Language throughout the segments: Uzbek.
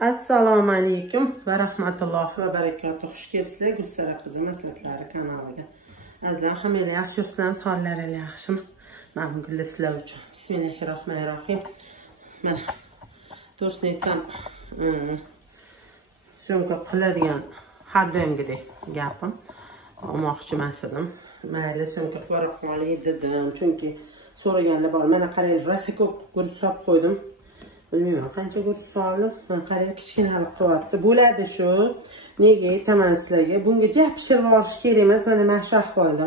Assalomu alaykum va rahmatullohi va barakatuh. Xush kelibsizlar Gulsara qizi maslahatlari kanaliga. Azizlar, hammalar yaxshimisizlar? Sonlaringiz yaxshimi? Men bugun sizlar uchun Bismillahirrohmanirrohim. Mana to'g'risini aytsam, so'mka qiladigan har doimgidek gapim olmoqchi emas edim. Mayli so'mka qilib qo'yay dedim, chunki so'raganlar bor. Mana qarang, rosa ko'p guruch solib qo'ydim. Bilmayman qancha guruch soldim. Men qarang, kichkinalik qilyapti. Bo'ladi shu. Nega aytaman sizlarga? Bunga jap pishirib olish kerak emas. Mana shu ahvolda,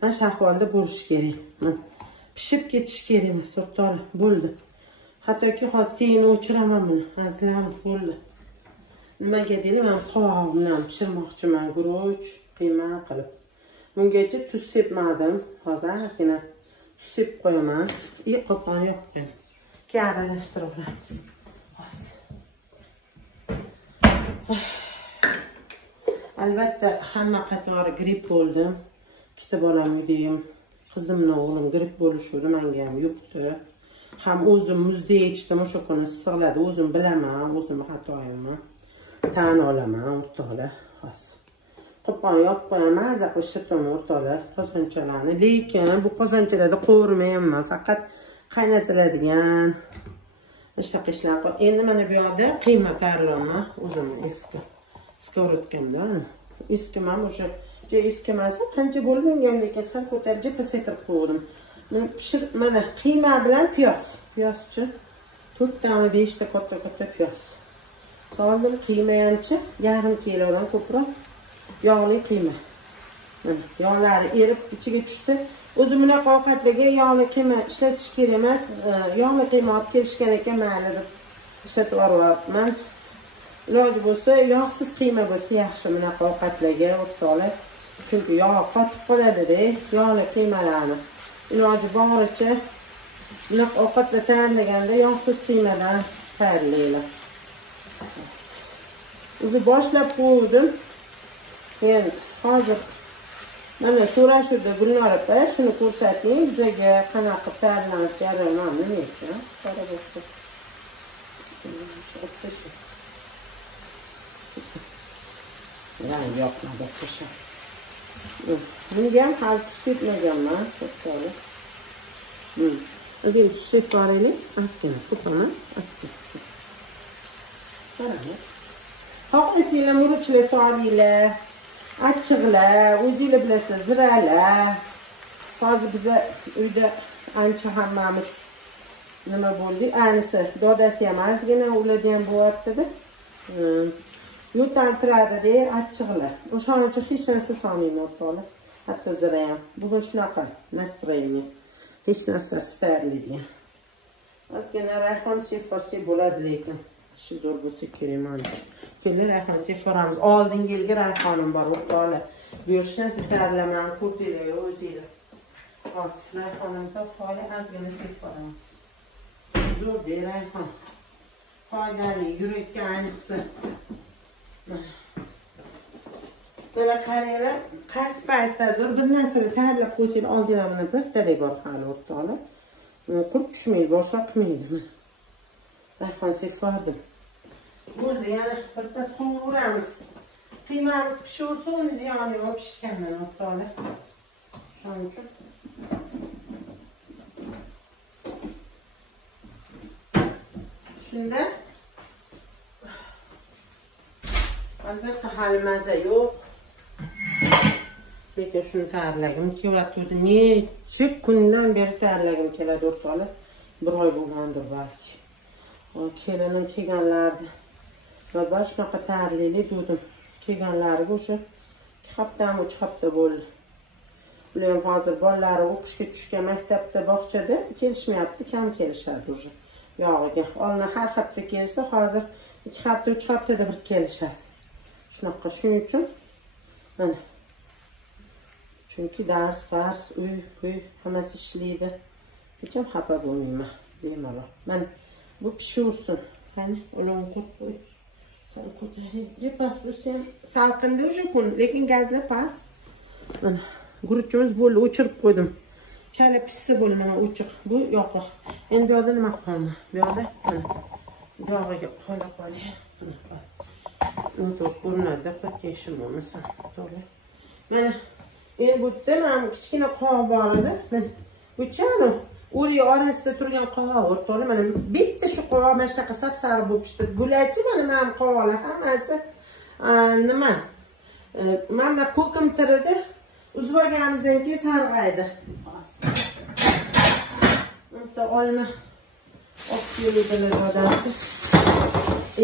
mana shu ahvolda bo'lish kerak. Pishib ketish kerak emas, o'rtoqlar. Bo'ldi. Hattoki hozir teyini o'chiraman buni. Azizlar, bo'ldi. Nimaga deydi? Men qovoq bilan pishirmoqchiman, guruch, qiyma qilib. Bungacha tuz sepmadim. Hozir ozgina tuz sepib qo'yaman. Qopqonni yopib qo'yaman. Aralashtiramiz. Albatta hamma qatori gripp bo'ldim. Ikkita bolam uydayim. Qizimning o'g'lim gripp bo'lishdi, menga ham yuqdi. Ham o'zim muzda ichdim, o'sha kuni sig'ladi. O'zim bilaman, o'zim xatoyimni tan olaman, o'rtoqlar. Hozir qopqonni yopib qo'yaman, maza qilib shirtaman, o'rtoqlar, qozonchalarni. Lekin bu qozonchalarda qovurmayman, faqat qaynatiladigan ishtaq ishlar. Endi mana bu yerda qiyma tayyorlayman. O'zimni eski skоворodkamda. Eski men o'sha eski emas, qancha bo'lmagandek sal ko'tarib pasaytirib qo'ydim. Men pishirib mana qiyma bilan piyoz. Piyozchi 4 ta 5 ta katta piyoz. Soldim, qiyma yancha yarim kilodan ko'proq yog'li qiyma. Mana yog'lari erib ichiga tushdi. O'zi bunaqa ovqatlarga yog'li qiyma ishlatish kerak emas. Yog'li qiyma olib kelishgan ekan, mayli deb ishlatib yuboryapman. Iloji bo'lsa, yog'siz qiyma bo'lsa yaxshi bunaqa ovqatlarga, o'rtoqlar. Chunki yog' qotib qoladi-da, yog'li qiymalarni. Iloji boricha bunaqa ovqatlar tayyorlaganda yog'siz qiymadan tayyorlaylar. O'zi boshlab qo'ydim. Endi hozir mana so'rashuvda Gulnor opa, shuni ko'rsating, bizga qanaqa tayyorlanish jarayoni nima ekan? Qarab o'tib. Rang yoqmadi o'sha. Bunga ham hali tuz sepmaganman, to'xtalib. Ozgina tuz sepib yuboraylik, ozgina, ko'p emas, ozgina. Qarang. Xohlasanglar murchlar solinglar. Achchiqlar, o'zinglar bilasizlar, ziralar. Hozir biz uyda ancha hammamiz nima bo'ldi? Anisi, dodasi ham ozgina ularda ham bo'lyapti-da. Yo'taltiradi-da, achchiqlar. O'shaning uchun hech narsa solmayman, o'rtoqlar. Hatto zira ham. Bugun shunaqa настроение. Hech narsa tayyorlaydigan. Ozgina rayhon sepib bo'ladi, lekin shu zo'r bo'lsa kerak menga. Kelar rayhon sepib oldingi yilgi rayhonim bor, o'rtoqlar. Go'shtni tayyorlaman, ko'rdinglar, o'zinglar. Hozir rayhonimni topib ozgina sepib qo'yamiz. Zo'r dey rayhon. Foydali, yurakka ayniqsa. Mana qaranglar, qaysi paytdadir bir narsani tayyorlab qo'ysang, oldinglar mana bir talay bor hali, o'rtoqlar. Qurib tushmaydi, boshqa qilmaydi. Rayhon sepib qo'ydim. Bo'ldi, yana birpas qovuramiz. Qiymamiz pishirsa, uni ziyoni yo'q pishgandan, o'rtoqlar. Shuning uchun shunda albatta hali maza yo'q. Lekin shuni tayyorlagim kelyapti. Necha kundan beri tayyorlagim keladi, o'rtoqlar. Bir oy bo'lgandir balki. Kelinim kelganlardi. Va bosh shunaqa tayyorlaylik dedim. Kelganlariga o'sha 2 haftami 3 hafta bo'ldi. Ular ham hozir bolalari o'qishga tushgan maktabda, bog'chada kelishmayapti, kam kelishadi o'sha yog'iga. Oldin har hafta kelsa, hozir 2 hafta 3 haftada bir kelishadi. Shunaqa, shuning uchun mana chunki dars, uy hammasi ishlaydi. Hech ham xafa bo'lmayman, bemalol. Mana bu pishiversin. Qani, ularni qo'yib qo'y. Sal ko'taring. Jepas bo'lsa ham salqinda o'sha kun, lekin gazlar past. Mana guruchimiz bo'ldi, o'chirib qo'ydim. Chala pishsa bo'ldi, mana o'chiq. Bu yoqiq. Endi bu yerda nima qilaman? Bu yerda mana yog'iga qo'yib qo'ying. Noto'g'ri ko'rinadi, qatnashim bo'lmasa. To'g'ri. Mana endi bu yerda mana kichkina qovoq bor edi. Mana buchani o'ri orasida turgan qovoq o'rtoqlar. Mana bitta shu qovoq mana shunaqa sap-sariq bo'lib chiqdi. Bularchi mana qovoqlar hammasi nima? Mana ko'kimtirida uzib olganimizdan keyin sarg'aydi. Bitta olma olib keladilar odamsi.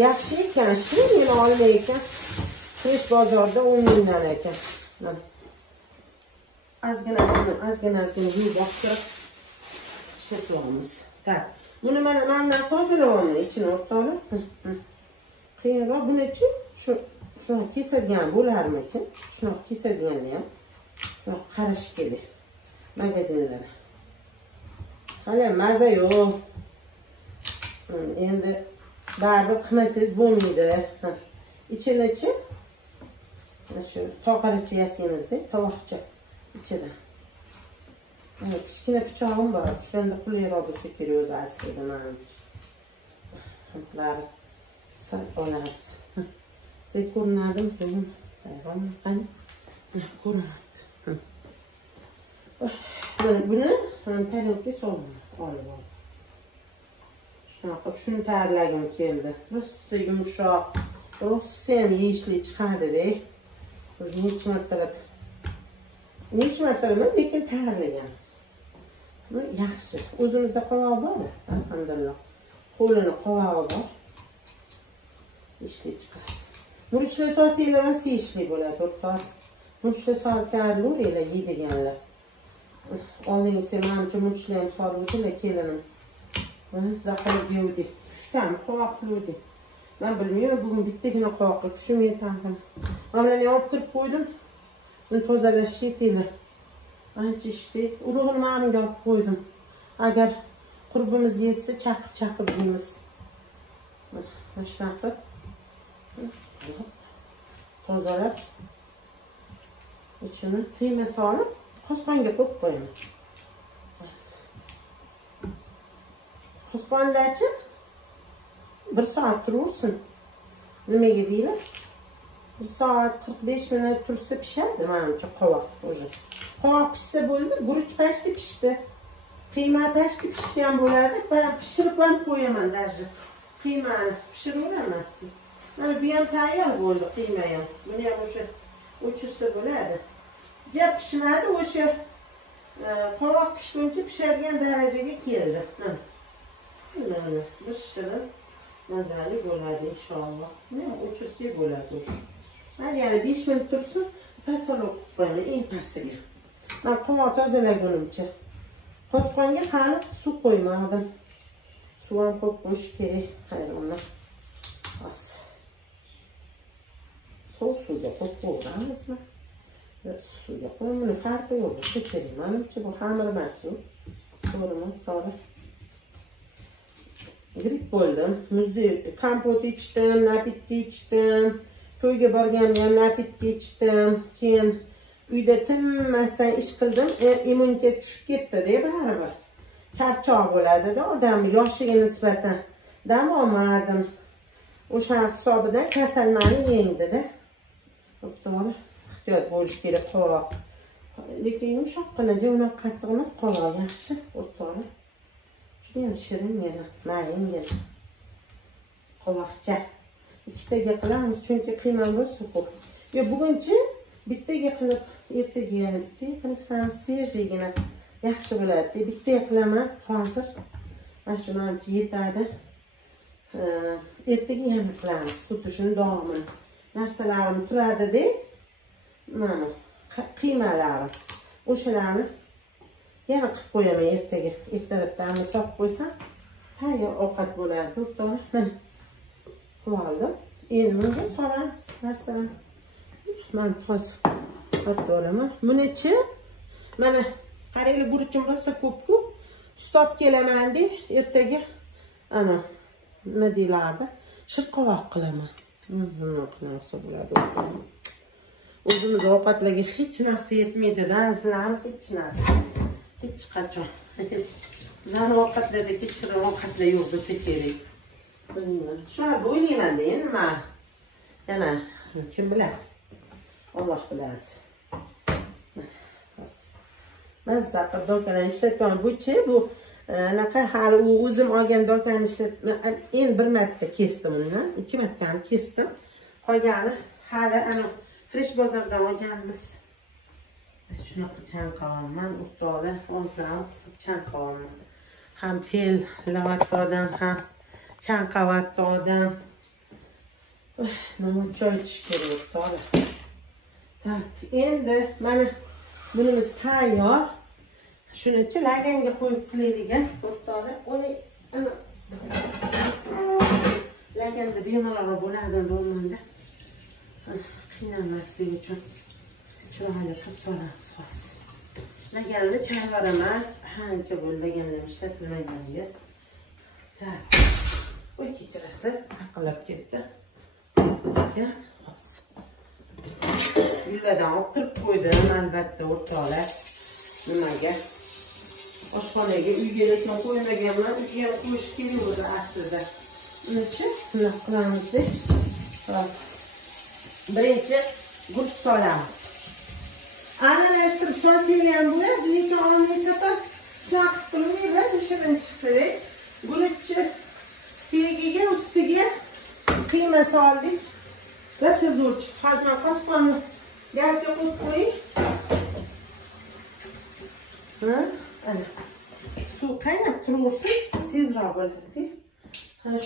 Yaxshi ekan, shirin olma ekan. Fresh bozorda 10 mingdan ekan. Azgina yeyib bostirib pishiramiz. Tak. Buni mana mendan tozalayapman ichini o'rtoqlar. Qiyinroq bunachi shuni kesadigan bo'larmikin? Shuni kesadiganni ham shuni qarash kerak. Magazinlar. Hali maza yo'q. Endi baribir qilmasangiz bo'lmaydi. Ichini-chi shu toqaricha yasaymizda, tovoqcha ichidan. Kichkina pichog'im bor. Shunda qulayroq bo'lsa kerak o'zi aslida menimcha. Bunlari sal olamiz. Siz ko'rinadimi? Qani? Ko'rinadi. Buni tarelka soldim. Olib oldim. Shunaqa shuni tayyorlagim keldi. Rosti yumshoq, rosti ham yeyishli chiqadi-da. Necha martalab lekin tayyorlaganmiz. Bu yaxshi. O'zimizda qovoq bor, alhamdulillah. Qo'lini qovog'i bor. Ishli chiqadi. Murchli sosiylar ham yeyishli bo'ladi, o'rtoq. Murchli solib tayyorlaylar yeydiganlar. Oldingizga menimcha murchli ham solib o'tinglar kelinim. Mana sizga qilib yeydik. 3 ta qovoq qildik. Ben bilmiyorum, bugün bittagina qovoqqa kuchim yetadi. Mana bularni olib kirib qo'ydim. Uni tozalash chetiga. Ancha ishdi. Urug'ini ma'minga olib qo'ydim. Agar qurbimiz yetsa chaqib yeymiz. Mana shunaqa. Tozalab ichini qiyma solib, qosqonga qo'yib qo'yaman. Qosqondachi 1 soat turursin. Nimaga deylar? 1 soat 45 minut tursa pishadi menimcha qovoq o'zi. Qovoq pishsa bo'ldi, guruch pashti pishdi. Qiyma pashti pishgan bo'ladi. Ben pishirib ham qo'yaman darja. Qiymani pishiraman. Mana bu ham tayyor bo'ldi, qiyma ham. Buni ham o'sha o'chirsa bo'ladi. Ja pishmadi, o'sha qovoq pishguncha pishadigan darajaga keldi. Mana bir shirin mazali bo'ladi inshaalloh. Men o'chirsak bo'ladi o'sha. Men yana 5 minut tursin, pasolib qo'yaman eng pastiga. Men qovoq tozalagunimcha qosqonga hali suv qo'ymadim. Suv ham qo'yib qo'yish kerak. Hayronlar. Bas. So'q suvga qo'yib qo'yamizmi? Suvga qo'yimni farqi yo'q. Kerak. Menimcha bu xamir emas u. To'g'rimi? To'g'ri. Grip bo'ldim. Muzli kompot ichdim, napitki ichdim. To'yga borganimda ham napitki ichdim. Keyin uyda tinmasdan ish qildim. Immunitet tushib ketdi-da baribir. Charchoq bo'ladi-da odam yoshiga nisbatan. Dam olmadim. O'sha hisobidan kasalmani yengdi-da. To'g'ri. Ehtiyot bo'lish kerak qovoq. Lekin yumshoqqina, unaqa qattiq emas, qovoq yaxshi, o'rtoqlar. Judayam shirin yana, mayin yana. Qovoqcha. Ikkitaga qilamiz, chunki qiyma bo'lsa ko'p. Yo bugunchi bittaga qilib, ertaga yana bittaga qilsam, svejigina yaxshi bo'ladi. Bittaga qilaman hozir. Mana shu menimcha yetadi. Ertaga yana qilamiz. Xuddi shuni davomini. Narsalarim turadi-da. Mana qiymalarim. O'shalarni yana qilib qo'yaman ertaga. Ertalabdan solib qo'ysam, tayyor ovqat bo'ladi. O'rtoqlar, mana qilib oldim. Endi bunga solamiz narsalarni. Men hozir qilib olaman. Buni-chi mana qaranglar, guruchim rosa ko'p-ku. Stop kelaman deb ertaga ana nima deylardi? Shirqovoq qilaman. Bunaqa narsa bo'ladi. O'zimiz ovqatlarga hech narsa yetmaydi-da, sizlarni hech narsa. Hech qachon. Bizlarning ovqatlarda kechqurun ovqatlar yo'q bo'lsa kerak. Shuni o'ylayman da nima? Yana kim biladi? Alloh biladi. Mazza qilib do'kon ishlatgan bu-chi, bu anaqa hali o'zim olgan do'kon endi bir marta kesdim undan, 2 martani kesdim. Qolgani hali ana Fresh bozordan olganmiz. Shunaqa chanqaman, o'rtoqlar, o'zim chanqaman. Ham tel lavatdan ham chanqavatdan. Nima choy ichish kerak o'rtoqlar. Tak, endi mana bunimiz tayyor. Shunichi laganga qo'yib qilaydigan o'rtoqlar. Oy, ana laganda bemalol bo'ladimi, bo'lmaydi. Qiynalmaslik uchun chiroyli qilib solamiz hozir. Laganni chayvaraman, ancha bo'ldi laganlar ishlatilmaganga. Tak. Voy kechirasiz, aqllab ketdi. Yulladan olib kirib qo'ydim, albatta o'rtoqlar. Nimaga? Oshxonaga uyga lekin qo'ymaganman, uyga qo'yish kerak o'zi aslida. Buncha shunday qilamiz-da. Birinchi guruch solamiz. Aralashtirib solsanglar ham bo'ladi, lekin olmaysa shunaqa qilib biraz shirin chiqdi. Guruchni tagiga, ustiga qiyma soldik. Rosa zo'r chiqdi. Hozir qosqonni gazga qo'yib qo'ying. Ana. Suv qaynab turaversin, tezroq bo'ladi.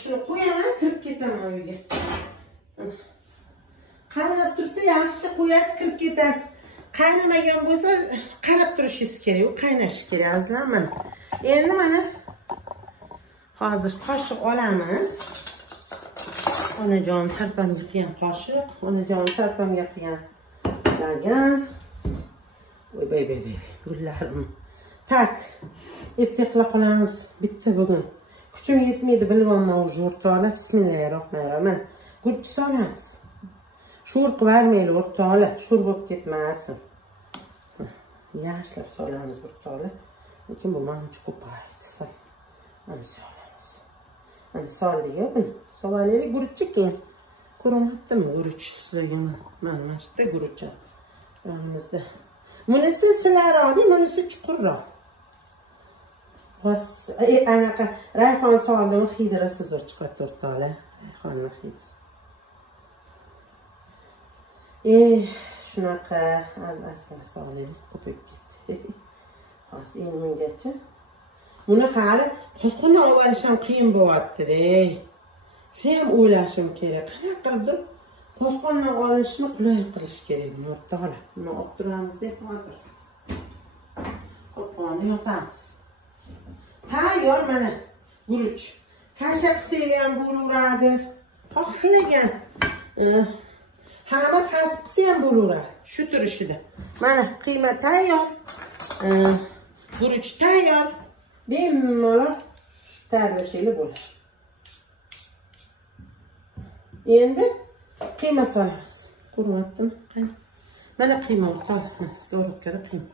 Shuni qo'yaman, kirib ketaman uyga. Qaynab tursa yaxshi qo'yasiz, kirib ketasiz. Qaynamagan bo'lsa, qarab turishingiz kerak, u qaynashi kerak azizlar. Mana. Endi mana hozir qoshiq olamiz. Onajon sarpamga qilgan qoshiq, onajon sarpamga qilgan lagan. Voy bey, gullarim. Tak, erta qila qolamiz. Bitta bugun. Kuchim yetmaydi, bilmayman o'zi o'rtoqlar. Bismillahirrohmanirrohim. Guruch solamiz. Sho'r qilib vermaylik o'rtoqlar, sho'r bo'lib ketmasin. Yaxshilab solamiz o'rtoqlar. Lekin bu menimcha ko'paydi. Mana solamiz. Mana soldik-ku buni. Solaylik guruchni keyin. Ko'ryaptimi guruch sizlarga mana shu guruch. Yonimizda. Bunisi silaroq, bunisi chuqurroq. Anaqa rayhon soldim, hidrasi zo'r chiqadi o'rtoqlar. Rayhonni hidi. Shunaqa az-azgina solib ko'payib ketdi. Hozir endi bungacha. Buni hali qosqonni olib olish ham qiyin bo'lyapti-da. Shuni ham o'ylashim kerak. Qanaqa qilib qosqonni olishni qulay qilish kerak buni o'rtoqlar. Buni olib turamiz deb hozir. Qosqonni yopamiz. Tayyor mana guruch. Kasha qilsanglar ham bo'laveradi. Xohlagan hamma kasb qilsa ham bo'laveradi. Shu turishida. Mana qiyma tayyor. Guruch tayyor. Bemalol tayyorlashinglar bo'ladi. Endi qiyma solamiz. Ko'ryaptimi? Mana qiyma o'rtoqlar. Skоворodkada qiyma.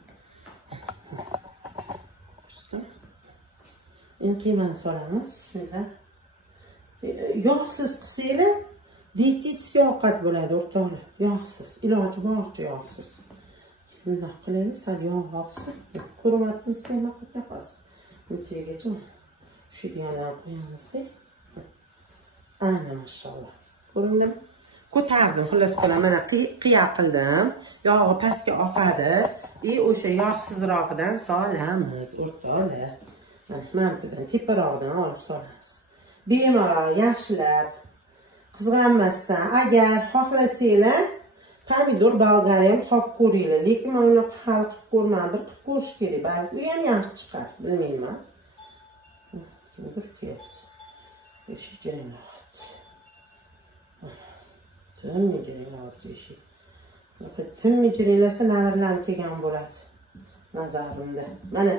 Endi qiymani solamiz. Bismillah. Yog'siz qilsanglar diyetetskiy ovqat bo'ladi o'rtoqlar. Yog'siz, iloji boricha yog'siz. Bunday qilaylik, sal yog' oqsin. Ko'ryaptimiz, qiyma qilamiz. Bunchagacha shu deganlarni qo'yamiz-da. Ana mashallah. Ko'ringlar. Ko'tardim, xullas qilib mana qiya qildim. Yog'i pastga oqadi. O'sha yog'sizroqdan solamiz o'rtoqlar. Mantidan teparoqdan olib solamiz. Bemalol yaxshilab qizg'anmasdan, agar xohlasanglar pomidor bolgariya ham solib ko'ringlar. Lekin men uni hal qilib ko'rmadim, bir qilib ko'rish kerak. Balki u ham yaxshi chiqar, bilmayman. Kimdir keldi. Eshi jirinlat. Timmi jirinlat deshi. Timmi jirinlasa navarlam kelgan bo'ladi. Nazarimda. Mana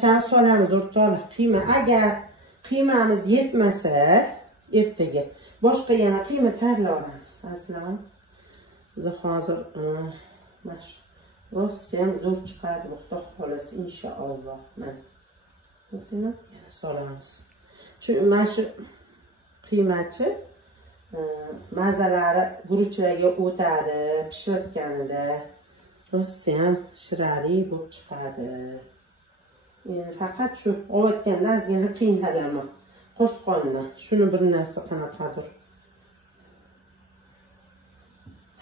shuni solamiz o'rtoqlar. Qiyma agar qiymamiz yetmasa, ertaga boshqa yana qiyma tayyorlab olamiz. Aslan biz hozir rosti ham zo'r chiqadi, xudo xolasa inshaalloh. Mana yana solamiz. Chunki mana shu qiymachi mazalari guruchlarga o'tadi pishayotganida. Rosa ham shirali bo'lib chiqadi. Endi faqat shu ovayotganda ozgina qiynaladi qo'sqonni. Shuni bir narsa qanaqadir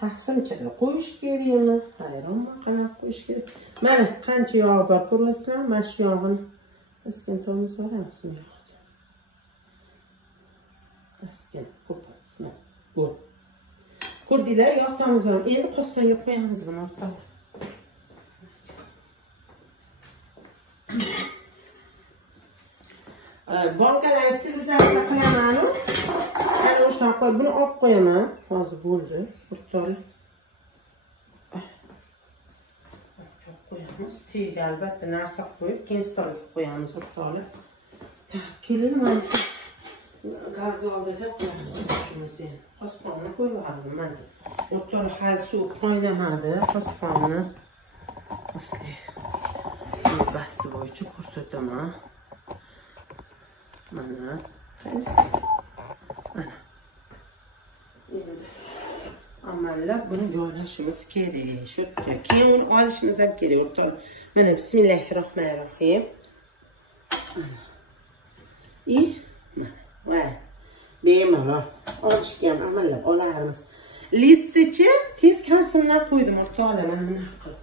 taqsimchaga qo'yish kerakmi? Hayronman, qanaqa qo'yish kerak. Mana qancha yog' bor ko'ryapsizlar? Mana shu yog'ini askin to'miz beramiz bu yoqda. Askin ko'pamiz. Bu. Ko'rdinglar, yoqamiz bor. Endi qo'sqonga qo'yamiz buni o'rtaga. Bankalarni silizatda qilaman-ku. Ana o'sha qo'y, buni olib qo'yaman. Hozir bo'ldi. O'rtaga. Qo'yamiz. Tega albatta narsa qo'yib, keyin stolga qo'yamiz o'rtaga. Keling, mana gaz oldida qo'yamiz shuni. Qo'sqonni qo'yib mana. O'rtaga hali suv qaynamadi, qo'sqonni. Asli. Basti bo'yicha ko'rsataman. Mana. Mana. Endi amallab buni joylashimiz kerak. Shu yerga keyin uni olishimiz ham kerak o'rtoq. Mana bismillahirrohmanirrohim. Va bemalol olishga ham amallab olamiz. Listichi teskarisimdan qo'ydim o'rtoqlar, mana bunaqa qilib.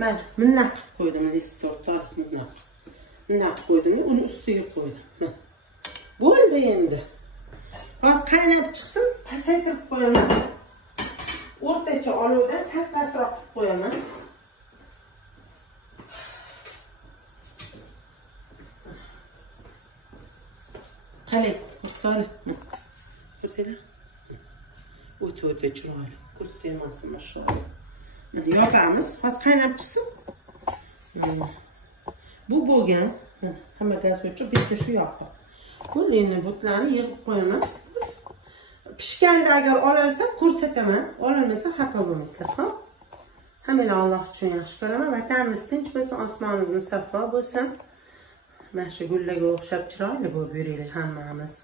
Mana bunday qilib qo'ydim listni o'rtaga. Bunday qo'ydim, uni ustiga qo'ydim. Bo'ldi endi. Hozir qaynab chiqsin, pasaytirib qo'yaman. O'rtacha olovdan sal pastroq qilib qo'yaman. Qalay, o'rtaga. Ko'rdinglar? O'ta chiroyli. Ko'rsatmasin, mashallah. Mana yoqamiz, hozir qaynab chiqsin. Bu bo'lgan. Hamma gaz o'chirib, bitta shu yoqda. Endi butlarni yig'ib qo'yaman. Pishganda agar olarsa ko'rsataman, ololmasa xafa bo'lmaysizlar, ha? Hammalar Alloh uchun yaxshi ko'raman. Vatanimiz tinch bo'lsin, osmonimiz musaffo bo'lsin. Mana shu gullarga o'xshab chiroyli bo'lib yuraylik hammamiz.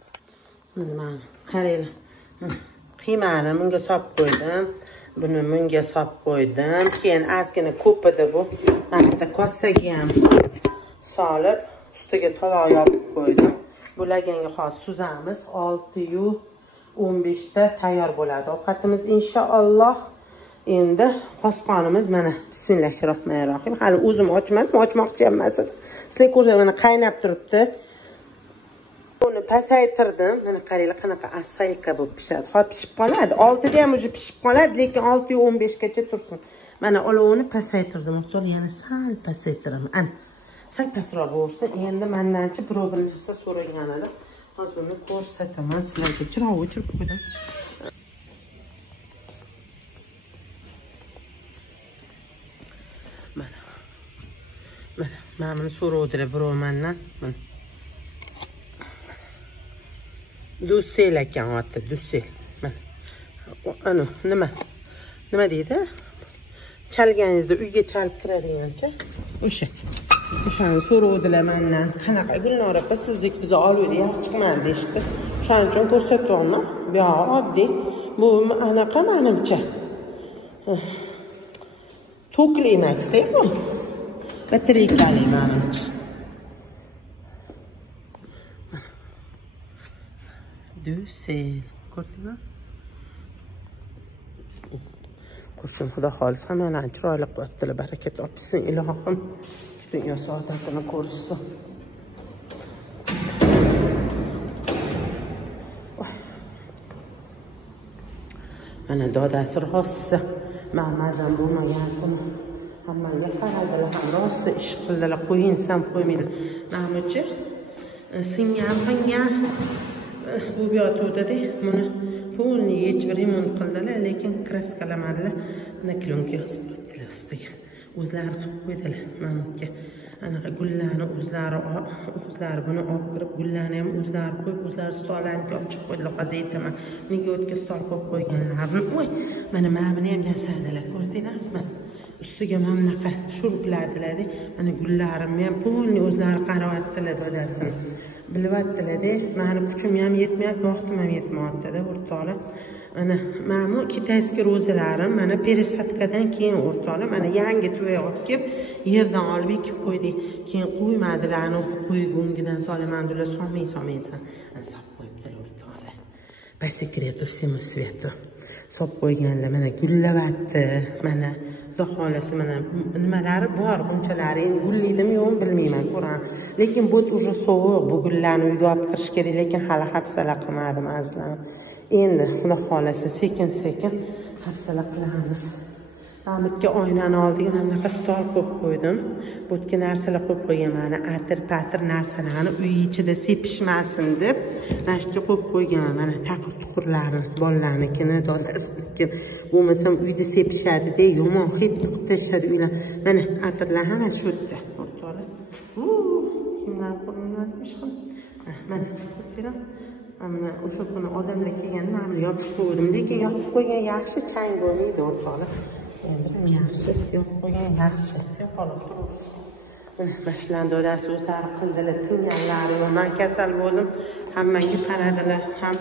Mana qaranglar. Qiymani bunga solib qo'ydim. Buni bunga solib qo'ydim. Keyin ozgina ko'p edi bu. Mana bitta kossaga ham solib, ustiga tovoq yopib qo'ydim. Bu laganga hozir suzamiz. 6:15 da tayyor bo'ladi ovqatimiz inshaalloh. Endi qo'sqonimiz mana bismillahirrohmanirrohim. Hali o'zim ochmadim, ochmoqchi emas. Sizlar ko'rsangiz mana qaynab turibdi. Buni pasaytirdim. Mana qaranglar qanaqa asaylka bo'lib pishadi. Hozir pishib qoladi. 6 da ham уже pishib qoladi, lekin 6:15 gacha tursin. Mana olovni pasaytirdim. O'rtoq yana sal pasaytiraman. Ana. Sal pastroq bo'lsin. Endi mendanchi birov bir narsa so'ragan edi. Hozir uni ko'rsataman sizlarga. Chiroq o'chirib qo'ydim. Mana buni so'rovdilar birov mendan. Mana. Dussel ekan oti, dussel. Mana. Ana, nima deydi? Chalganingizda uyga chalib kiradigancha. O'shani so'rovdilar mendan. Qanaqa Gulnora opa sizlik biz olib yaxshi chiqmadi deyishdi. Shuning uchun ko'rsatyapman. Bu oddiy. Bu anaqa menimcha. To'kli emas-da bu. Batareyali menimcha. Dussel. Ko'rdingmi? Qo'shim xudo xolisa mana chiroyli qilibdilar. Baraka topsin ilohim. Dunyo saodatini ko'rsin. Mana dodasi rosa mazam bo'lmagan kuni hammaga qaradilar, ham rosa ish qildilar, qo'yinsam qo'ymaydi. Namuchi singam qilgan bu yotuvdi-da, buni polni yechib remont qildilar, lekin kraskalamadilar. Mana klonka yozib qo'ydilar ustiga. O'zlari qilib qo'ydilar mamutga. Anaqa gullarni o'zlari buni olib kirib, gullarni ham o'zlari qo'yib, o'zlari stollarni yopib qo'ydilar. Hozir aytaman, nega o'tga stol qo'yib qo'yganlarni. Voy, mana buni ham yasadilar, ko'rdinglarmi? ustiga mana bunaqa shuruplardilar. Mana gullarim ham polni o'zlari qaryaptilar dadasini. Bilyaptilar-da, meni kuchim ham yetmayapti, vaqtim ham yetmayapti-da o'rtoqlar. Mana mana kitayskiy rozalarim mana peresadkadan keyin o'rtoqlar mana yangi to'y olib kelib yerdan olib ekib qo'ydik. Keyin qo'ymadilar, ani qo'y go'ngidan solamandilar, solmaysan. Sop qo'yibdilar o'rtoqlar. По секрету всему свету. Sop qo'yganlar mana gullavatdi. Mana xudo xolasi mana nimalari bor, bunchalari endi gullaydimi yo'qmi bilmayman, ko'raman. Lekin bu уже sovuq, bu gullarni uyga olib kirish kerak, lekin hali hafsala qilmadim azizlarim. Endi xudo xolasi sekin hafsala qilamiz. Amitga oynani oldiga mana bunaqa stol qo'yib qo'ydim. Bu yerga narsalar qo'yib qo'yganman. Atir narsalarni uy ichida sepishmasin deb mana shu yerga qo'yib qo'yganman. Mana taqir-tuqurlarni, bolalarnikini, dadasinikini. Bo'lmasam uyda sepishadi-da, yomon hid qilib tashladi uylar. Mana atirlar hammasi shu yerda, o'rtoqlar. Kimlar qo'llanadish ham. Mana ko'ring. Mana o'sha kuni odamlar kelganda mana buni yopib qo'ydim. Lekin yopib qo'ygan yaxshi, chang bo'lmaydi o'rtoqlar. Endi yaxshi, yopib qo'ygan yaxshi. Yo'qolib turursiz. Mana shularni dadasi o'zlari qildilar, tinganlari yo'q. Men kasal bo'ldim, hammaga qaradilar, ham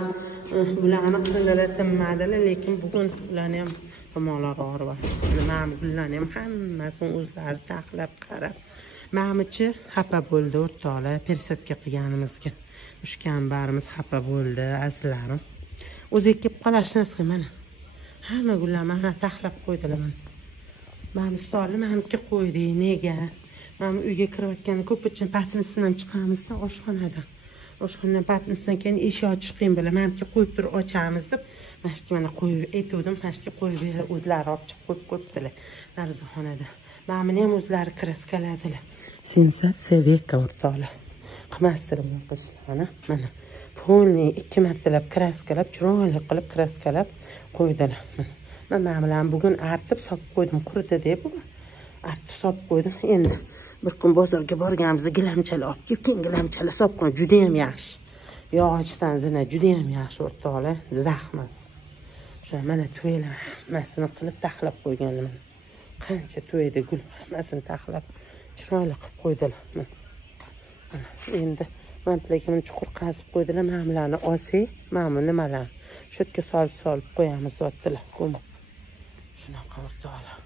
bularni qildilar, tinmadilar, lekin bugun ularni ham tomonlari og'riyapti. Mana bularni ham hammasini o'zlari taxlab qarab. Mamichi xafa bo'ldi o'rtoqlar, persadka qilganimizga. Ushkan barimiz xafa bo'ldi, azizlarim. O'zi kelib qolashni mana. Hamma gullarni mana taxlab qo'ydilar mana. Mana stolni menga qo'ydi. Nega? Mana uyga kirayotganda ko'pincha patnisdan chiqamizda oshxonadan. Oshxonadan patnisdan keyin eshik ochish qiyin bo'ladi. Menga qo'yib turib ochamiz deb mana shu mana qo'yib aytdim, mana shu qo'yib berib o'zlari olib chiqib qo'yib qo'yibdilar narzaxonada. Mana buni ham o'zlari kraskaladilar. Sensatsiya veka o'rtoqlar. Qilmasdirim qizlarni. Mana polni 2 martalab kraskalab, chiroyli qilib kraskalab qo'ydilar. Mana bilan bugun artib solib qo'ydim, quridi deb bugun. Artib solib qo'ydim. Endi bir kun bozorga borganimizda gilamchalar olib kelib, gilamchalar solib qo'ydim. Juda ham yaxshi. Yog'ochdan zina juda ham yaxshi o'rtoqlar, zaxmas. O'sha mana to'ylar hammasini qilib taxlab qo'yganman. Qancha to'yda gul hammasini taxlab chiroyli qilib qo'ydilar. Endi mantilarga buni chuqur qazib qo'ydilar. Mana bularni olsak, mana bu nimalar. Shu yerga solib qo'yamiz zotdilar. Ko'mib. Shunaqa o'rtoqlar.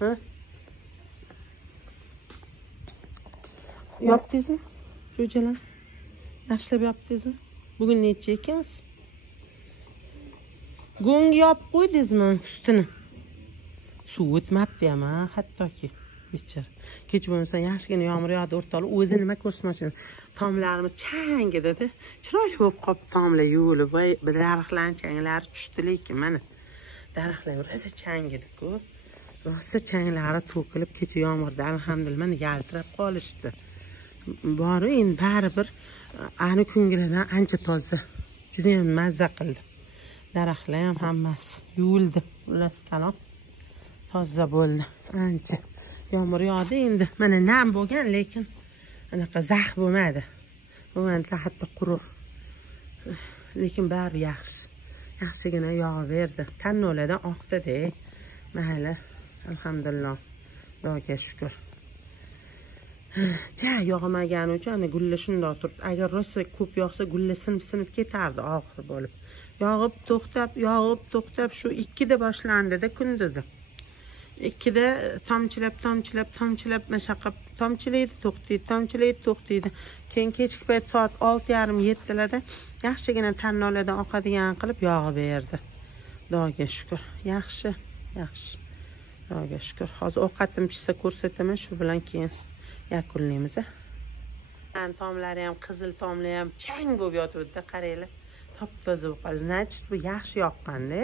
Ha? Yopdingizmi? Jo'jalar. Yaxshilab yopdingizmi? Bugun necha ekansiz? Go'ng yopib qo'ydingizmi ustini? Suv o'tmabdi ham, hattoki. Bechar. Kech bo'lmasa yaxshigina yomg'ir yog'di o'rtoqlar. O'zi nima ko'rsatmoqchi? Tomlarimiz chang edi-da. Chiroyli bo'lib qolib tomlar yuvilib, daraxtlarning changlari tushdi, lekin mana daraxtlar rosa chang edi-ku. Rosa changlari to'kilib kecha yomg'irda alhamdulillah mana yaltirab qolishdi. Bor endi baribir ani kungilardan ancha toza. Juda ham mazza qildi. Daraxtlar ham hammasi yuvildi. Xullas kalom. Toza bo'ldi ancha. Yomg'ir yog'di endi. Mana nam bo'lgan, lekin anaqa zax bo'lmadi. Bo'lmadi hatto quruq. Lekin bari yaxshi. Yaxshigina yog'averdi. Tannoladan oqdi-da. Mayli, alhamdulillah. Xudoga shukr. Ja yog'magani uchun gulla shundoq turibdi. Agar rosa ko'p yog'sa gulla sinib ketardi og'ir bo'lib. Yog'ib to'xtab shu 2 da boshlandi-da kunduzi. 2 da tomchilab mashaqqa tomchilaydi, to'xtaydi. Keyin kechki payt soat 6:30-7 larda yaxshigina tannoladan oqadigan qilib yog'i berdi. Xudoga shukr. Yaxshi. Xudoga shukr. Hozir ovqatim pishsa ko'rsataman, shu bilan keyin yakunlaymiz. Tomlari ham, qizil tomlari ham chang bo'lib yotibdi, qaranglar. Top-toza bo'lib qoldi. Значит, bu yaxshi yoqqanda,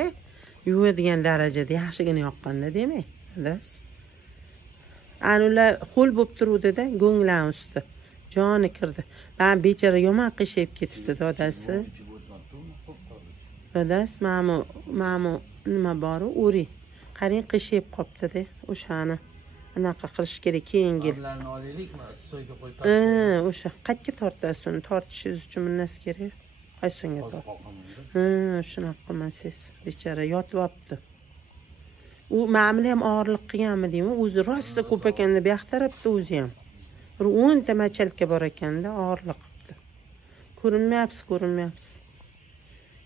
yuvadigan darajada yaxshigina yoqqanda demak. Xalas. Anular ho'l bo'lib turuvdi-da, go'nglar usti. Joni kirdi. Men bechara yomon qishib ketibdi dadasi. Dadas ma'mu nima bor-u, o'ri. Qarang qishib qopti-da, o'shani. Anaqa qilish kerak keyingi. Ularni olaylikmi? Stoyga qo'yib. O'sha qayerga tortasiz? Tortishingiz uchun bu narsa kerak. Qaysinga tort? Shunaqa qilmasiz. Bechara yotib olibdi. u ma'muli ham og'irlik qilganmi deymi, o'zi rosa ko'p ekanda bu yoq tarafda o'zi ham. Bir 10 ta machalka bor ekanda, og'irlik qilibdi. Ko'rinmayapsiz.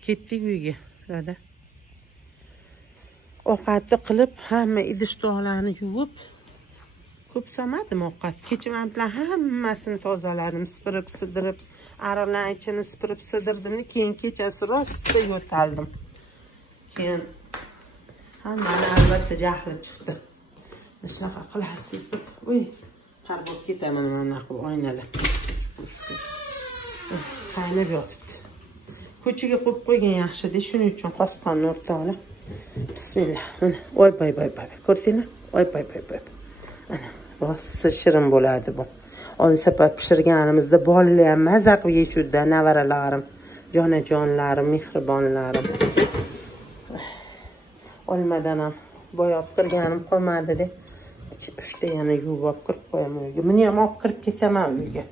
Ketdik uyga, dada. Ovqatni qilib, hamma idish-tovoqlarni yuvib, ko'p solmadim ovqat. Kecha men bilan hammasini tozaladim, sipirib, sidirib, ariqlarning ichini sipirib, sidirdim. Keyin kechasi rosa yo'taldim. Keyin hammani albatta jahli chiqdi. Shunaqa qilasiz deb, parvoz ketaman mana qilib oynalar. Qaynab yotibdi. Ko'chaga qo'yib qo'ygan yaxshi-da, shuning uchun qosqonni o'rtoqlar. Bismillah. Mana, voy. Ko'rdingmi? Voy. Ana, rosa shirin bo'ladi bu. Olsapat pishirganimizda bolalar ham maza qilib yeyishdi, nevaralarim, jonajonlarim, mehribonlarim. Olmadan ham boyab kirganim qolmadi-da. 3 ta yana yuvib olib kirib qo'yaman uyga. Buni ham olib kirib ketaman uyga.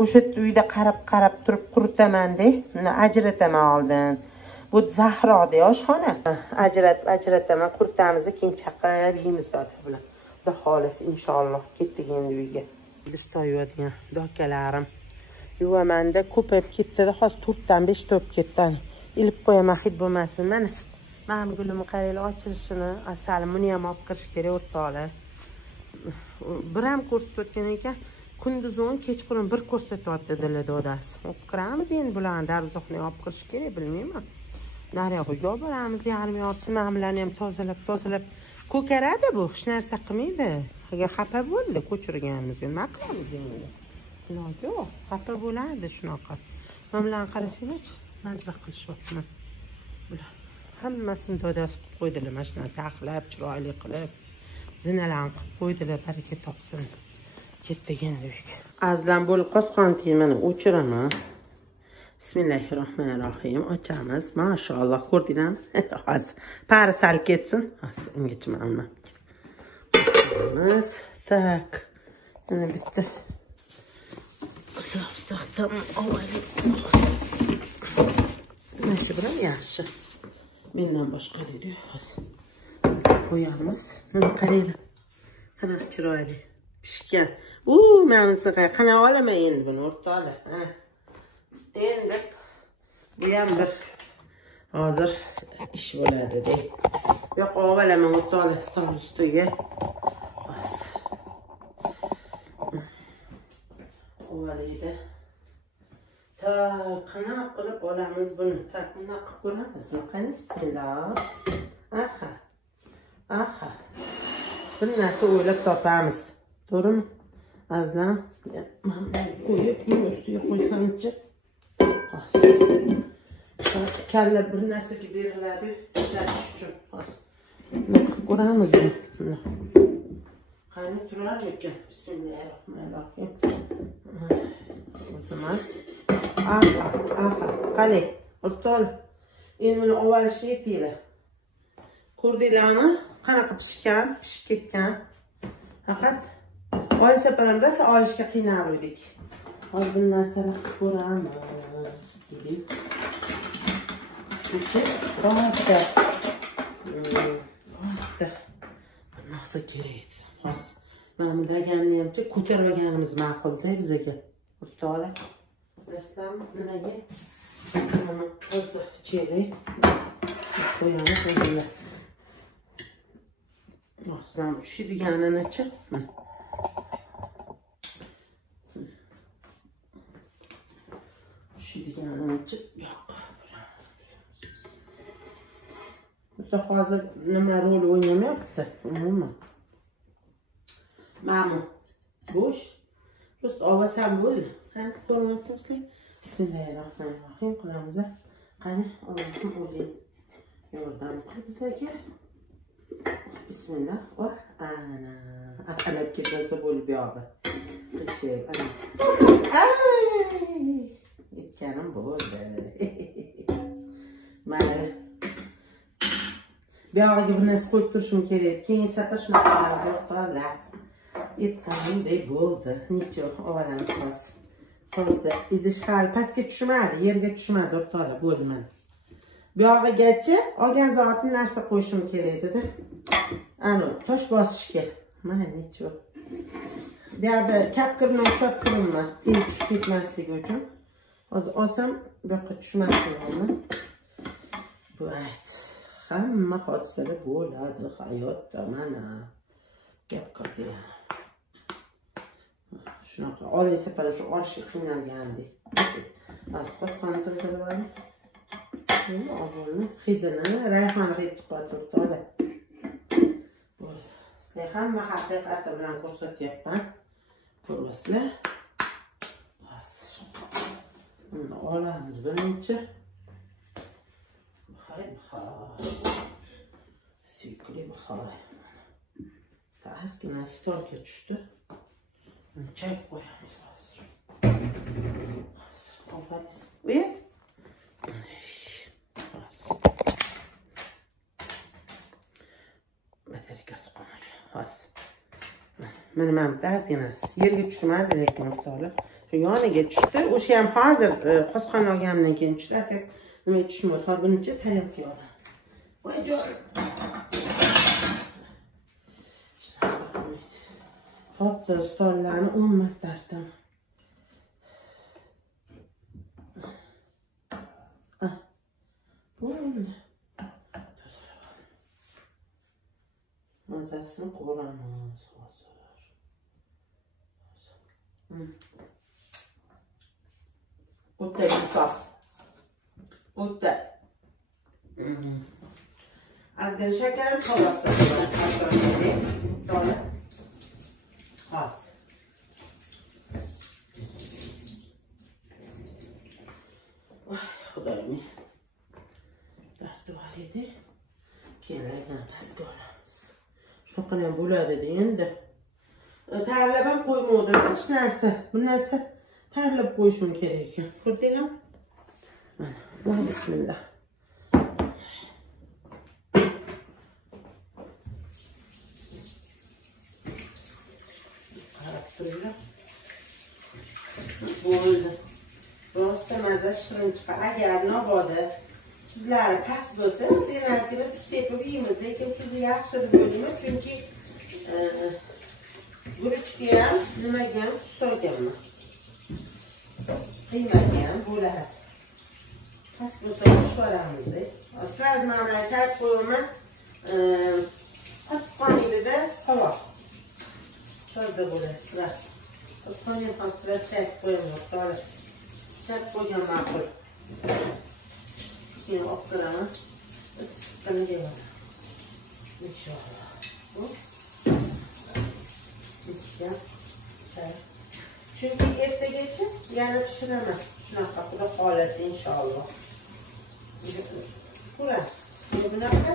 O'sha uyda qarab turib quritaman-da. Buni ajrataman oldin. Bu Zahroda oshxona. Ajrataman, quritamiz, keyin chaqib yeymiz dada bilan. Xudo xolasa inshaalloh ketdik endi uyga. Idish toyadigan dokalarim. Yuvamanda ko'payib ketdi-da, hozir 4 dan 5 ta bo'lib ketdi. Ilib qo'yaman, hid bo'lmasin. Mana men gulimni qaranglar, ochilishini, asal buni ham olib kirish kerak o'rtoqlar. Bir ham ko'rsatgan ekan, kunduz 10, kechqurun 1 ko'rsatyapti dedilar dadasi. Olib kiramiz endi bularni darzoqni olib kirish kerak, bilmayman. Naryoqqa olib boramiz, yarim yorti mamlarni ham tozalab. Ko'karadi bu, hech narsa qilmaydi. Agar xafa bo'ldi ko'chirganimizga nima qilamiz endi? Iloji yo'q, xafa bo'ladi shunaqa. Mamlarni qarasanglar, mazza qilishyapman. Bular hammasini dadasi qilib qo'ydilar, mana shuni taxlab, chiroyli qilib, zinalarni qilib qo'ydilar, baraka topsin. Ketdik endi uyga. Azdan bo'lib qosqon temani o'chiraman. Bismillahirrohmanirrohim. Ochamiz. Mashalloh, ko'rdinglarmi? Hozir pari sal ketsin. Hozir ungacha mana. Ochamiz. Tak. Yana bitta. Qisaqdan olaylik. Nasi bilan yaxshi. Mendan boshqa deydi. Hozir qo'yamiz. Mana qaranglar. Qanaqa chiroyli pishgan. Menisi qana olaman endi buni o'rtoqlar. Endi bu ham bir hozir ish bo'ladi-da. Bu yoqqa olaman o'rtoqlar stol ustiga. Olaydi. Qanaqa qilib olamiz buni? Bunaqa qilib ko'ramizmi? Qani bismillah. Aha. Bir narsa o'ylab topamiz. To'g'rimi? Azlam qo'yib, buni ustiga qo'ysam-chi. Kalla bir narsaga beriladi, ishlatish uchun. Ko'ramizmi? Qani turar ekan? Bismillahirrohmanirrohim. O'zimiz. Qani, o'rtoqlar. Endi buni ovalish yetinglar. Ko'rdinglarmi? Qanaqa pishib ketgan. Faqat olsa ham rosa olishga qiynaldik. Hozir bu narsalarni qilib ko'ramiz. Rosa. Narsa kerak. Hozir mana bundaganni hamcha ko'tarmaganimiz ma'qul-da bizga. O'rtoqlar. Bilasizlarmi? Nimaga? Mana hozir ichaylik. Qo'yamiz endi. Aslında pişirganini chi. Pişirganini chi. Yo'q. Bitta hozir nima rol o'ynamayapti, umuman. Mana bo'sh. Just ovasam bo'ldi. Ham ko'ryapsizlar. Bismillahirrohmanirrohim qilamiz. Qani, Allohim o'zi yordam qilib bizga. Bismillah. Ana. Aqalab ketmasa bo'lib yo'g'i. Qishib, ana. Yetganim bo'ldi. Mayli. Bu yog'iga bir narsa qo'yib turishim kerak. Keyin safar shunaqa o'rtoqlar. Yetganimdek bo'ldi. Necha olamiz hozir. Hozir idish hali pastga tushmadi, yerga tushmadi o'rtoqlar, bo'ldi mana. Bu yog'igacha olgan zotim narsa qo'yishim kerak edi. Ana tosh bosishga. Mana necha. Bu yerda kapkirni ushlab turinglar. Tez tushib ketmasligi uchun. Hozir olsam bu yoqqa tushmasin. Evet. Hamma hodisalar bo'ladi hayotda mana. Gap qildi. Shunaqa olaysa pala shu olishga qiynalgandek. Asqot qanaqalar hidini, rayhon hid chiqib turibdi. Sizlar hamma haqiqati bilan ko'rsatyapman. Ko'rasizlar. Buni olamiz birinchi. Suyukli buxoy. Ozgina stolga tushdi. Choy qo'yamiz hozir. Uy. Batareyasi qolmagan. Hozir. Mana bitta ozginasi. Yerga tushmadi lekin miqdorlar. Shu yoniga tushdi. O'sha ham hozir qosqon olganimdan keyin tushdi. Nima tushmadi? Hozir bunicha tarelkaga olamiz. Voy joy. Hopda stollarni 10 marta artaman. Bo'ldi. Mazasini ko'ramiz hozir. O'ta yumshoq. O'ta. Ozgina shakar qo'yamiz. To'g'ri. Az. Xudoyim. Dardi bor edi. Keyin pastga olamiz. Shunaqa ham bo'ladi endi. Tayyorlab ham qo'ymadim hech narsa. Bu narsa tayyorlab qo'yishim kerak ekan. Ko'rdingizmi? Mana, bismillah. Bo'ldi. Rosa maza shirin chiqadi. Agar mabodo tuzlari past bo'lsa, senazgina tuz sepib yeymiz, lekin tuzi yaxshi deb o'ylayman, chunki guruchga ham, nimaga ham tuz solganman. Qiymaga ham bo'ladi. Past bo'lsa qo'shib Sraz mana bilan chayib qo'yaman. Qattiq qolmaydida qovoq. Toza bo'ladi sraz. Qani ham sraz chayib qo'yaman. To'g'ri. Chayib qo'ygan ma'qul. Keyin olib kiramiz. Issiqqina deyman. Inshaalloh. Bu bitta chay. Chunki ertagacha yana pishiraman. Shunaqa xudo xohlasa inshaalloh. Ko'ramiz. Bunaqa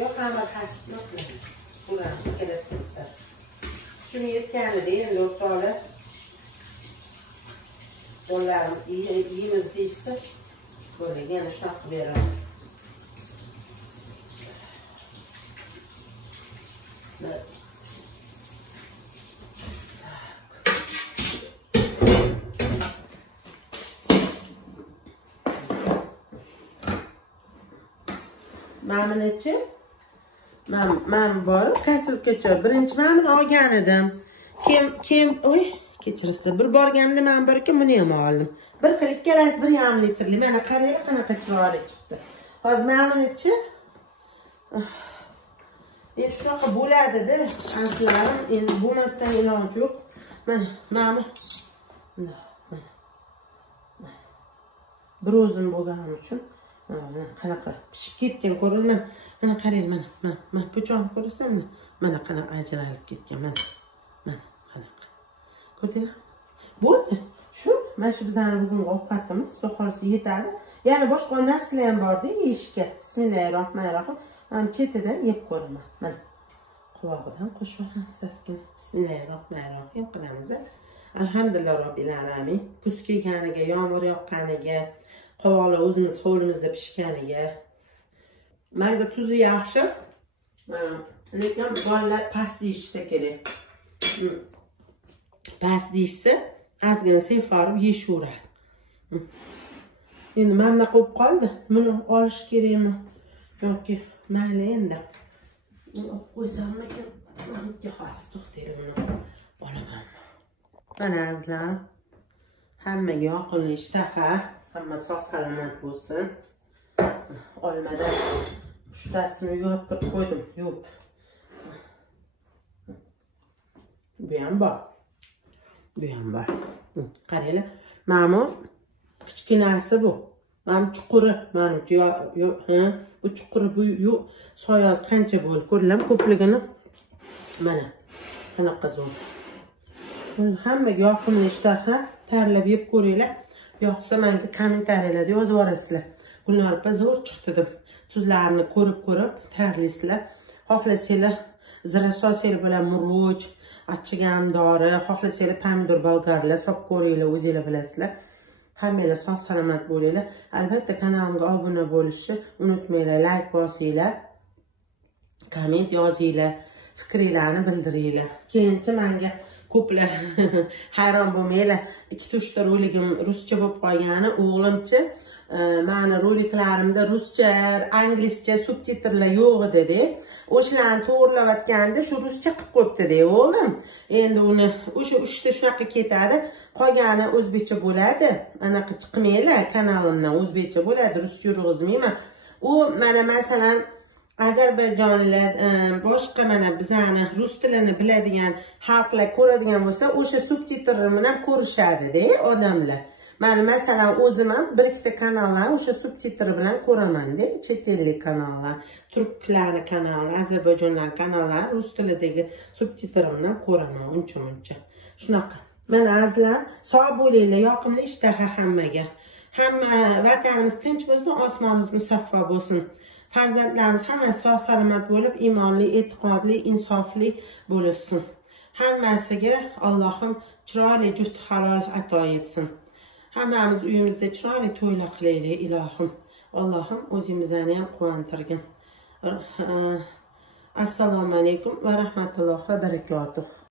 yo'q hamma hasni qilamiz. Ko'ramiz kerakda. Shuni yetganida endi o'rtoqlar qo'llarim yeymiz deyishsa bo'ladi, yana shunaqa beraman. Ma'minichi men borib kasulkacha birinchi ma'min olgan edim. Keyin oy kechirasiz. Bir borganimda men bir ekan buni ham oldim. Bir xil ikkalasi 1,5 litrli. Mana qarang qanaqa chiroyli chiqdi. Hozir ma'minichi endi shunaqa bo'ladi-da. Azizlarim, endi bo'lmasdan iloji yo'q. Mana ma'min. Bir o'zim bo'lganim uchun qanaqa pishib ketgan ko'rinman. Mana qarang, mana po'chog'ini ko'rasanmi? Mana qanaqa ajralib ketgan, mana qanaqa. Ko'rdingizmi? Bo'ldi. Shu mana shu bizning bugungi ovqatimiz xudo xolisi yetadi. Yana boshqa narsalar ham bor-da yeyishga. Bismillahirrohmanirrohim. Ham chetidan yeb ko'raman. Mana qovog'idan qo'shib olamiz askin. Bismillahirrohmanirrohim qilamiz. Alhamdulillah robbil alamin. Kuz kelganiga, yomg'ir yoqqaniga, qovoqlar o'zimiz hovlimizda pishganiga. Menga tuzi yaxshi. Lekin bolalar past yeyishsa kerak. Past yeyishsa, ozgina sefarib yeyishaveradi. Endi mana qo'yib qoldi. Buni olish kerakmi yoki mayli endi. qo'ysammikin? Menga xavf to'xtaydi buni. Olaman. Mana azizlarim, hammaga yoqimli ishtaha, hamma sog' salomat bo'lsin. Olmada uchtasini yuvib kirib qo'ydim, yuvib. Bu ham bor. Bu ham bor. Qaranglar, mana kichkinasi bu. Mana chuquri, mana bu chuquri bu soyasi qancha bo'ldi? Ko'rlammi ko'pligini? Mana qanaqa zo'r. Hammaga yoqimli ishtaha, tayyorlab yeb ko'ringlar. Yoqsa menga kommentariyalarda yozib yuborasizlar. Gulnor opa zo'r chiqdi deb. Tuzlarini ko'rib tayyorlaysizlar. Xohlasanglar zira sosanglar bilan murch, achchigan dori, xohlasanglar pomidor bolgarlar solib ko'ringlar, o'zingizlar bilasizlar. Hammalar sog' salomat bo'linglar. Albatta kanalimga obuna bo'lishni unutmanglar, like bosinglar, komment yozinglar, fikringizni bildiringlar. Keyinchi menga ko'plar hayron bo'lmanglar. 2-3 ta roligim ruscha bo'lib qolgani, o'g'limchi meni roliklarimda ruscha, inglizcha subtitrlar yo'q edi. O'shalarni to'g'rilayotganda shu ruscha qilib qo'yibdi-da o'g'lim. Endi uni o'sha 3 ta shunaqa ketadi, qolgani o'zbekcha bo'ladi. Anaqa chiqmanglar, kanalimdan o'zbekcha bo'ladi, ruscha yurg'izmayman. U mana masalan Ozarbayjonlar, boshqa mana bizani rus tilini biladigan xalqlar ko'radigan bo'lsa, o'sha subtitr bilan ko'rishadi-da odamlar. Men masalan o'zim ham 1-2 ta kanallar o'sha subtitr bilan ko'raman-da, chet ellik kanallar, turklar kanali, Ozarbayjonlar kanallar rus tilidagi subtitr bilan ko'raman uncha-muncha. Shunaqa. Mana azizlar, sog' bo'linglar, yoqimli ishtaha hammaga. Hamma vatanimiz tinch bo'lsin, osmonimiz musaffo bo'lsin. Farzandlarimiz hammasi sog' salomat bo'lib, iymonli, e'tiqodli, insofli bo'lsin. Hammasiga Allohim chiroyli juft halol ato etsin. Hammamiz uyimizda chiroyli to'ylar qilaylik, ilohim. Allohim o'zimizni ham quvontirgin. Assalomu alaykum va rahmatullohi va barakotuh.